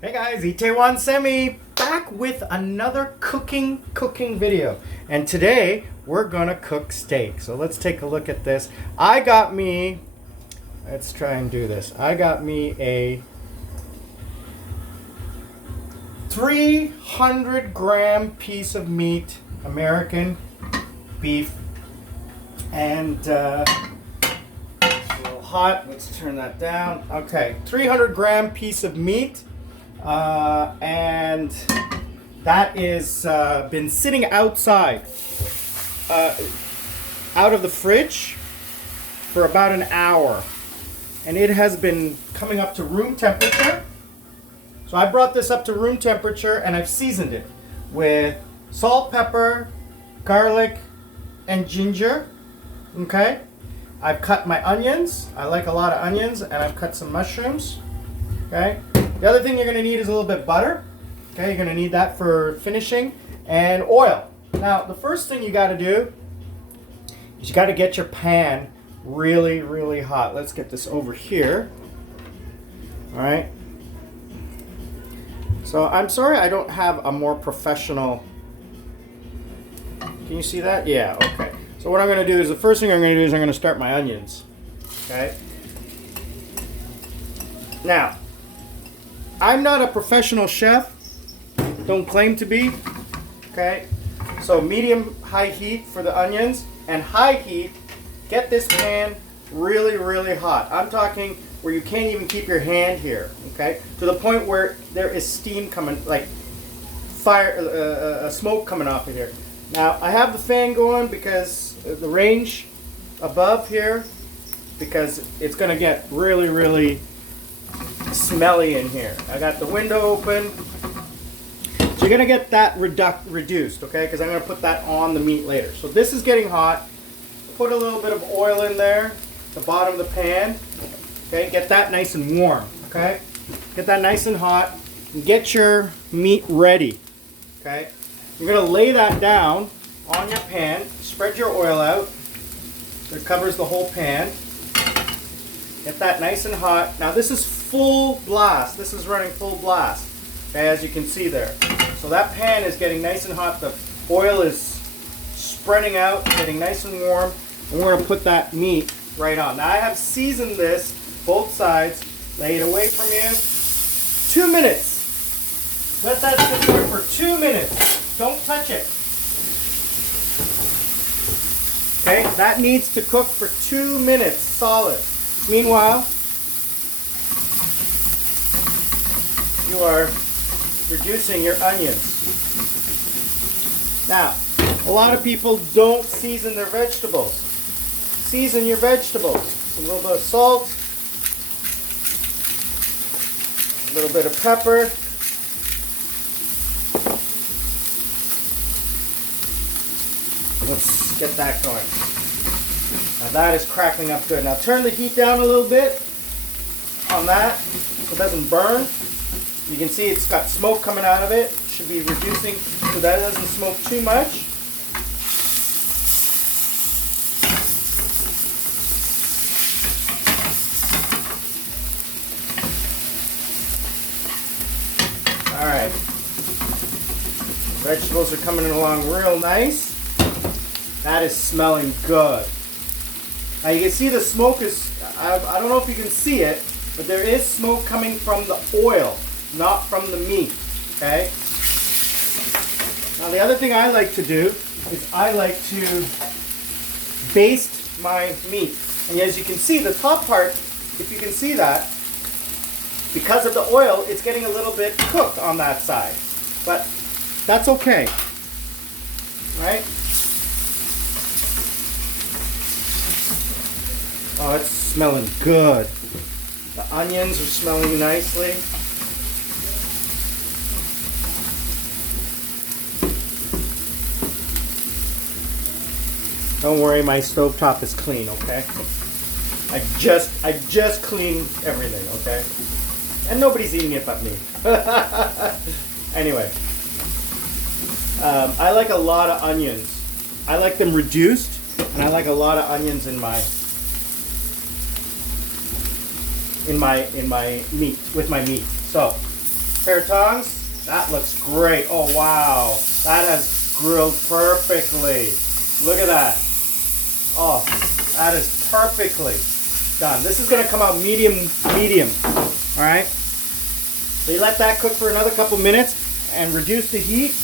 Hey guys, Itaewon Semi back with another cooking video. And today we're gonna cook steak. So let's take a look at this. Let's try and do this. I got me a 300-gram piece of meat, American beef, and it's a little hot. Let's turn that down. Okay, 300-gram piece of meat. And that is been sitting outside, out of the fridge for about an hour, and it has been coming up to room temperature. So I brought this up to room temperature and I've seasoned it with salt, pepper, garlic, and ginger. Okay, I've cut my onions. I like a lot of onions, and I've cut some mushrooms. Okay. The other thing you're going to need is a little bit of butter. Okay, you're going to need that for finishing, and oil. Now, the first thing you got to do is you got to get your pan really, really hot. Let's get this over here. All right. So I'm sorry I don't have a more professional. Can you see that? Yeah, okay. So what I'm going to do is, the first thing I'm going to do is I'm going to start my onions. Okay. Now, I'm not a professional chef, don't claim to be, okay? So medium-high heat for the onions, and high heat, get this pan really, really hot. I'm talking where you can't even keep your hand here, okay? To the point where there is steam coming, like fire, smoke coming off of here. Now, I have the fan going because the range above here, because it's gonna get really, really smelly in here. I got the window open. So you're going to get that reduced, okay? Because I'm going to put that on the meat later. So this is getting hot. Put a little bit of oil in there, the bottom of the pan. Okay, get that nice and warm, okay? Get that nice and hot. And get your meat ready, okay? You're going to lay that down on your pan. Spread your oil out so it covers the whole pan. Get that nice and hot. Now this is full blast. This is running full blast, okay, as you can see there. So that pan is getting nice and hot. The oil is spreading out, getting nice and warm. And we're going to put that meat right on. Now I have seasoned this, both sides. Lay it away from you. 2 minutes. Let that sit there for 2 minutes. Don't touch it. Okay, that needs to cook for 2 minutes solid. Meanwhile, you are reducing your onions. Now, a lot of people don't season their vegetables. Season your vegetables. A little bit of salt, a little bit of pepper, let's get that going. Now that is crackling up good. Now turn the heat down a little bit on that so it doesn't burn. You can see it's got smoke coming out of it. Should be reducing so that it doesn't smoke too much. Alright. Vegetables are coming along real nice. That is smelling good. Now you can see the smoke is, I don't know if you can see it, but there is smoke coming from the oil, not from the meat, okay? Now the other thing I like to do is I like to baste my meat. And as you can see, the top part, if you can see that, because of the oil, it's getting a little bit cooked on that side. But that's okay, right? Oh, it's smelling good. The onions are smelling nicely. Don't worry, my stovetop is clean, okay? I just cleaned everything, okay? And nobody's eating it but me. Anyway, I like a lot of onions. I like them reduced, and I like a lot of onions in my meat, with my meat. So Pair of tongs. That looks great. Oh wow, that has grilled perfectly. Look at that. Oh, that is perfectly done. This is going to come out medium. All right. So you let that cook for another couple minutes and reduce the heat.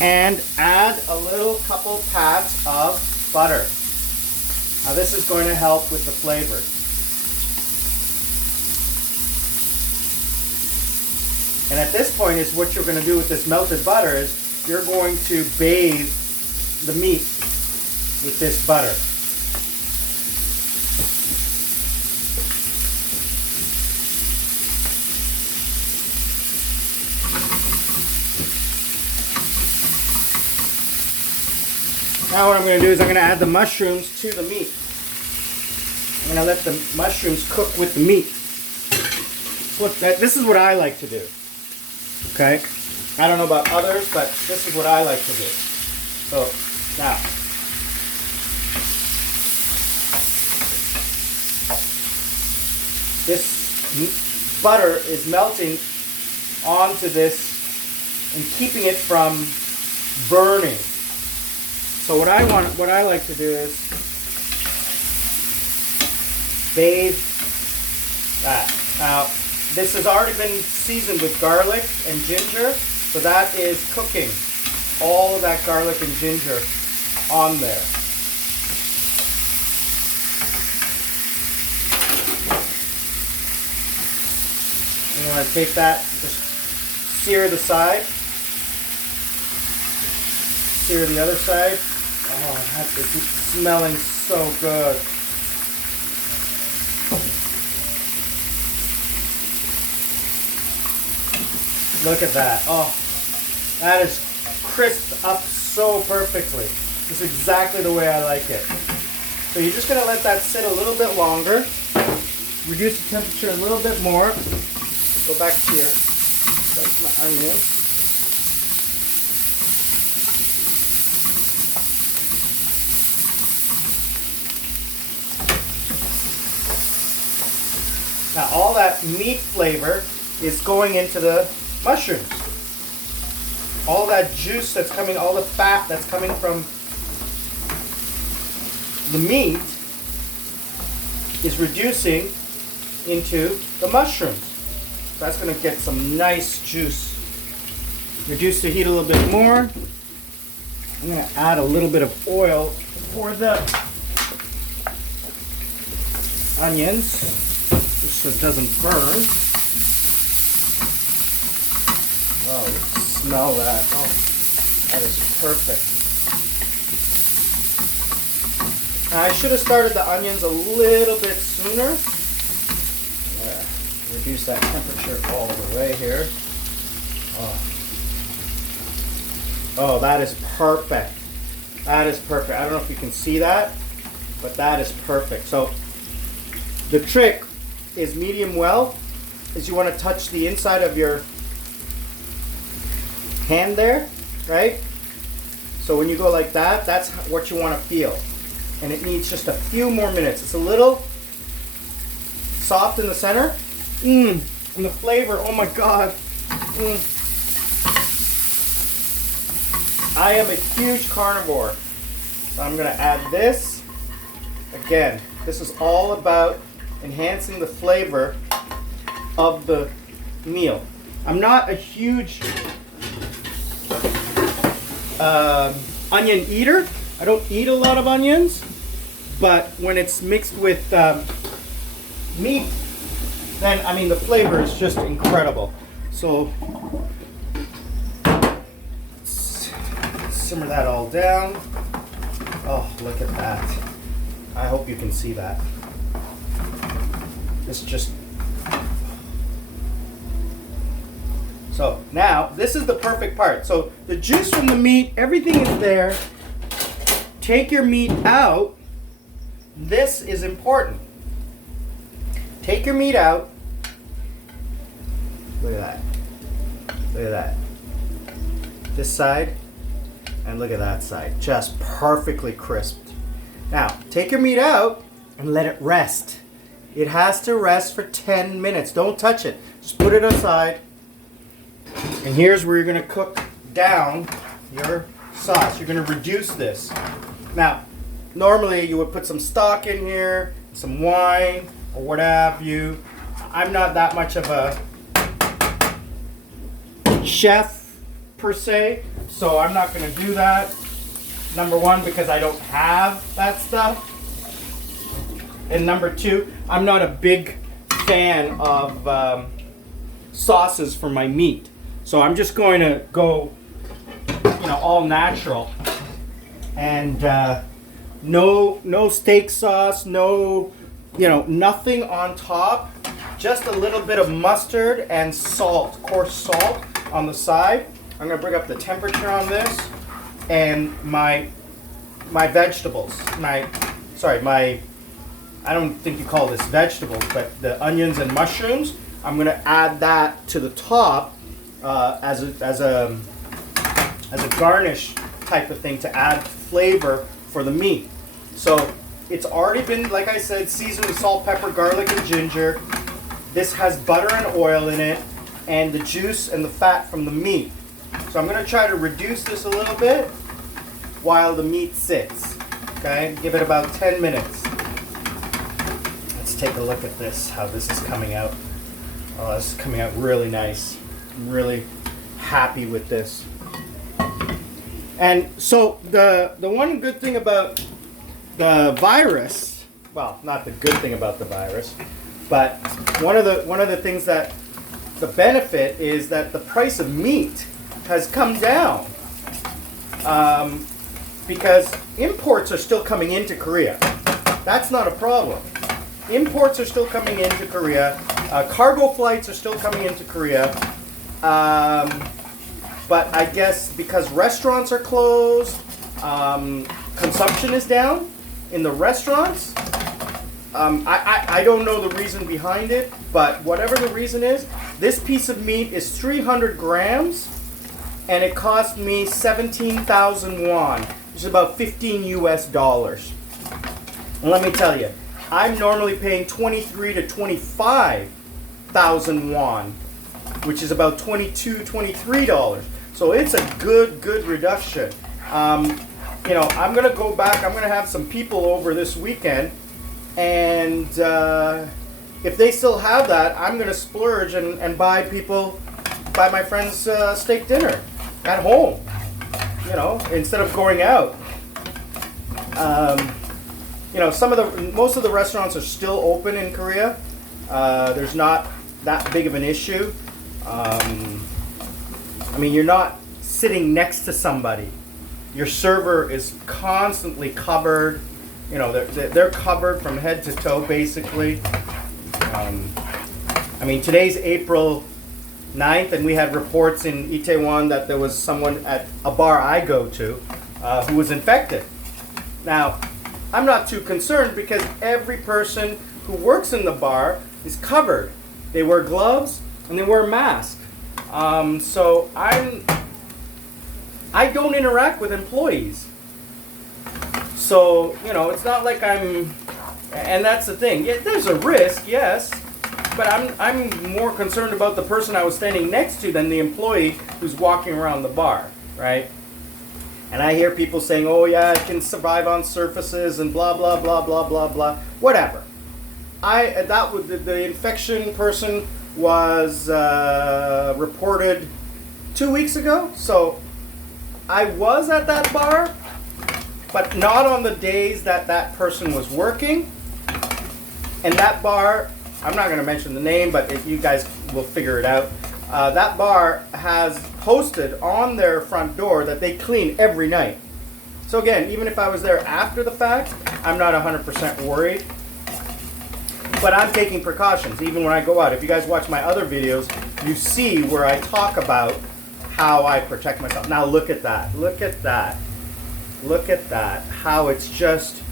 And add a little couple pats of butter. Now this is going to help with the flavor. And at this point is what you're going to do with this melted butter is you're going to bathe the meat with this butter. Now what I'm going to do is I'm going to add the mushrooms to the meat. I'm going to let the mushrooms cook with the meat. Look, this is what I like to do. Okay? I don't know about others, but this is what I like to do. So, now. This butter is melting onto this and keeping it from burning. So what I like to do is bathe that. Now, this has already been seasoned with garlic and ginger, so that is cooking all of that garlic and ginger on there. And you want to take that, just sear the side, sear the other side. Oh, that's smelling so good. Look at that. Oh, that is crisped up so perfectly. It's exactly the way I like it. So you're just going to let that sit a little bit longer. Reduce the temperature a little bit more. Go back to your, that's my onion. Now all that meat flavor is going into the mushrooms. All that juice that's coming, all the fat that's coming from the meat is reducing into the mushrooms. That's going to get some nice juice. Reduce the heat a little bit more. I'm going to add a little bit of oil for the onions, just so it doesn't burn. Oh, smell that. Oh, that is perfect. Now, I should have started the onions a little bit sooner. Yeah, reduce that temperature all the way here. Oh, that is perfect. That is perfect. I don't know if you can see that, but that is perfect. So the trick is medium well, is you want to touch the inside of your hand there, right? So when you go like that, that's what you want to feel. And it needs just a few more minutes. It's a little soft in the center. And the flavor, oh my God. I am a huge carnivore. So I'm going to add this. Again, this is all about enhancing the flavor of the meal. I'm not a huge onion eater. I don't eat a lot of onions, but when it's mixed with meat, then I mean the flavor is just incredible. So simmer that all down. Oh, look at that. I hope you can see that. This just... So now, this is the perfect part. So the juice from the meat, everything is there. Take your meat out. This is important. Take your meat out. Look at that. Look at that. This side, and look at that side. Just perfectly crisped. Now, take your meat out and let it rest. It has to rest for 10 minutes. Don't touch it. Just put it aside. And here's where you're going to cook down your sauce. You're going to reduce this. Now, normally you would put some stock in here, some wine, or what have you. I'm not that much of a chef per se, so I'm not going to do that. Number one, because I don't have that stuff. And number two, I'm not a big fan of sauces for my meat. So I'm just going to go, all natural. And no steak sauce, nothing on top. Just a little bit of mustard and salt, coarse salt on the side. I'm going to bring up the temperature on this. And my vegetables, I don't think you call this vegetables, but the onions and mushrooms, I'm going to add that to the top as a garnish type of thing to add flavor for the meat. So it's already been, like I said, seasoned with salt, pepper, garlic, and ginger. This has butter and oil in it, and the juice and the fat from the meat. So I'm going to try to reduce this a little bit while the meat sits. Okay, give it about 10 minutes. Let's take a look at this, how this is coming out. Oh, this is coming out really nice. I'm really happy with this. And so the one good thing about the virus, well, not the good thing about the virus, but one of the things that the benefit is that the price of meat has come down because imports are still coming into Korea. That's not a problem. Imports are still coming into Korea. Cargo flights are still coming into Korea. But I guess because restaurants are closed, consumption is down in the restaurants. I don't know the reason behind it, but whatever the reason is, this piece of meat is 300 grams, and it cost me 17,000 won, which is about $15 US. And let me tell you, I'm normally paying 23 to 25,000 won, which is about $22, $23. So it's a good reduction. I'm gonna go back. I'm gonna have some people over this weekend, and if they still have that, I'm gonna splurge and buy my friends steak dinner at home. Instead of going out. Most of the restaurants are still open in Korea. There's not that big of an issue. You're not sitting next to somebody. Your server is constantly covered. They're covered from head to toe, basically. Today's April 9th, and we had reports in Itaewon that there was someone at a bar I go to who was infected. Now, I'm not too concerned because every person who works in the bar is covered. They wear gloves and they wear a mask. So I don't interact with employees. So, it's not like and that's the thing. Yeah, there's a risk, yes, but I'm more concerned about the person I was standing next to than the employee who's walking around the bar, right? And I hear people saying, oh yeah, it can survive on surfaces and blah, blah, blah, blah, blah, blah, whatever. The infection person was reported 2 weeks ago, so I was at that bar, but not on the days that person was working. And that bar, I'm not going to mention the name, but if you guys will figure it out. That bar has posted on their front door that they clean every night. So again, even if I was there after the fact, I'm not 100% worried. But I'm taking precautions even when I go out. If you guys watch my other videos, you see where I talk about how I protect myself. Now look at that. Look at that. Look at that. How it's just,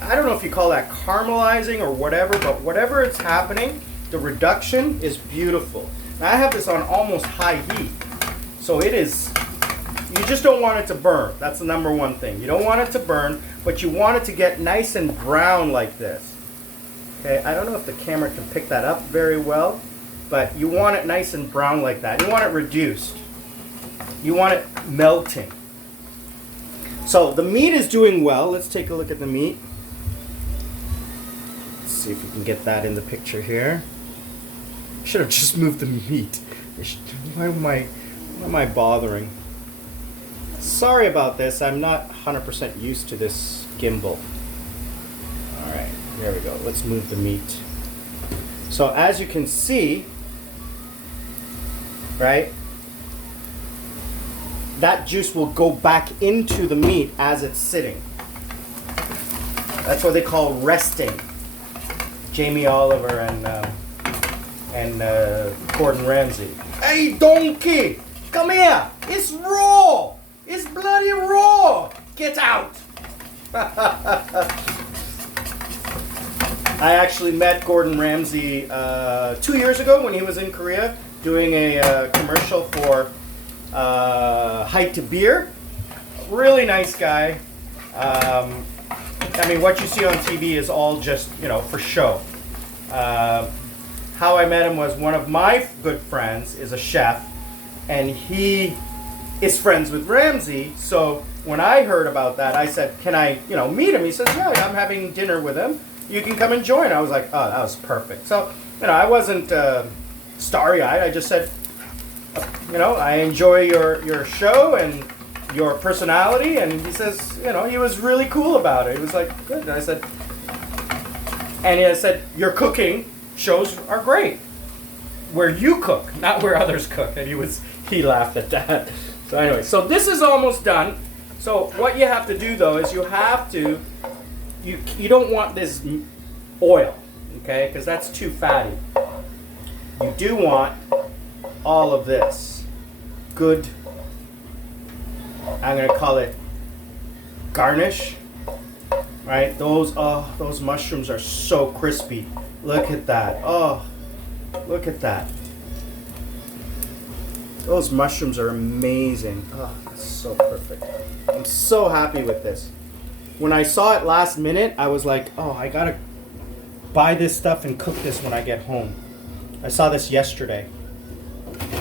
I don't know if you call that caramelizing or whatever, but whatever it's happening, the reduction is beautiful. Now I have this on almost high heat. So it is, you just don't want it to burn. That's the number one thing. You don't want it to burn, but you want it to get nice and brown like this. Okay, I don't know if the camera can pick that up very well, but you want it nice and brown like that. You want it reduced. You want it melting. So the meat is doing well. Let's take a look at the meat. Let's see if we can get that in the picture here. Should have just moved the meat. Why am I bothering? Sorry about this. I'm not 100% used to this gimbal. All right, there we go. Let's move the meat. So as you can see, right, that juice will go back into the meat as it's sitting. That's what they call resting. Jamie Oliver and Gordon Ramsay. Hey, donkey, come here. It's raw. It's bloody raw. Get out. I actually met Gordon Ramsay 2 years ago when he was in Korea doing a commercial for Hike to Beer. Really nice guy. I mean, what you see on TV is all just, you know, for show. How I met him was one of my good friends is a chef, and he is friends with Ramsay. So when I heard about that, I said, can I, you know, meet him? He says, yeah, I'm having dinner with him. You can come and join. I was like, oh, that was perfect. So, you know, I wasn't starry-eyed. I just said, you know, I enjoy your show and your personality. And he says, you know, he was really cool about it. He was like, good. And I said, your cooking shows are great. Where you cook, not where others cook. And he laughed at that. So anyway, so this is almost done. So what you have to do though is you don't want this oil, okay? Because that's too fatty. You do want all of this good, I'm gonna call it garnish, right? Those mushrooms are so crispy. Look at that. Oh, look at that. Those mushrooms are amazing. Oh, that's so perfect. I'm so happy with this. When I saw it last minute, I was like, oh, I gotta buy this stuff and cook this when I get home. I saw this yesterday.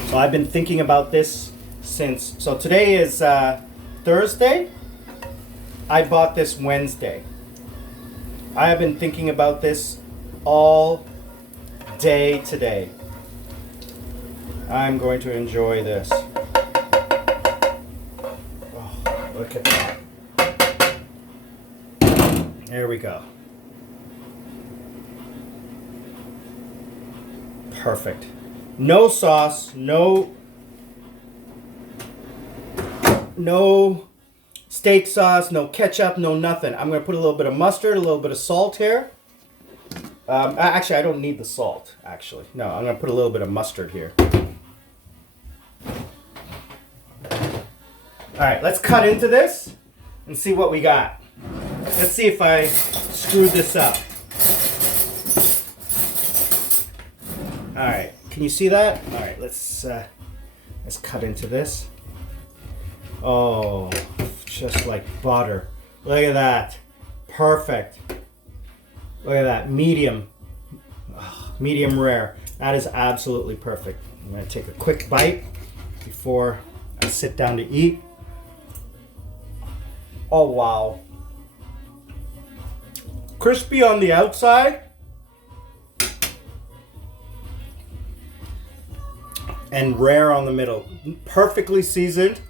So I've been thinking about this since. So today is Thursday. I bought this Wednesday. I have been thinking about this all day today. I'm going to enjoy this. Oh, look at that. There we go. Perfect. No sauce, no steak sauce, no ketchup, no nothing. I'm going to put a little bit of mustard, a little bit of salt here. Actually, I don't need the salt, actually. No, I'm going to put a little bit of mustard here. All right, let's cut into this and see what we got. Let's see if I screwed this up. All right, can you see that? All right, let's cut into this. Oh, just like butter. Look at that. Perfect. Look at that. Medium. Oh, medium rare. That is absolutely perfect. I'm going to take a quick bite before I sit down to eat. Oh, wow. Crispy on the outside. And rare on the middle. Perfectly seasoned.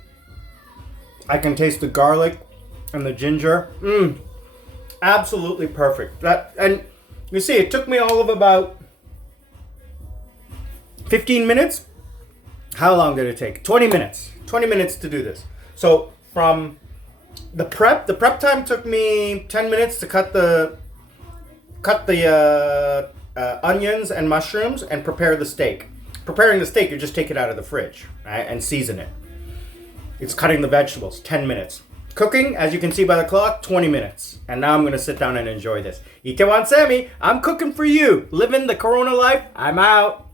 I can taste the garlic and the ginger. Absolutely perfect. And you see, it took me all of about 15 minutes. How long did it take? 20 minutes. 20 minutes to do this. So from the prep time took me 10 minutes to cut the onions and mushrooms and prepare the steak. Preparing the steak, you just take it out of the fridge, right, and season it. It's cutting the vegetables, 10 minutes. Cooking, as you can see by the clock, 20 minutes. And now I'm going to sit down and enjoy this. Itaewon Sammy, I'm cooking for you. Living the Corona life. I'm out.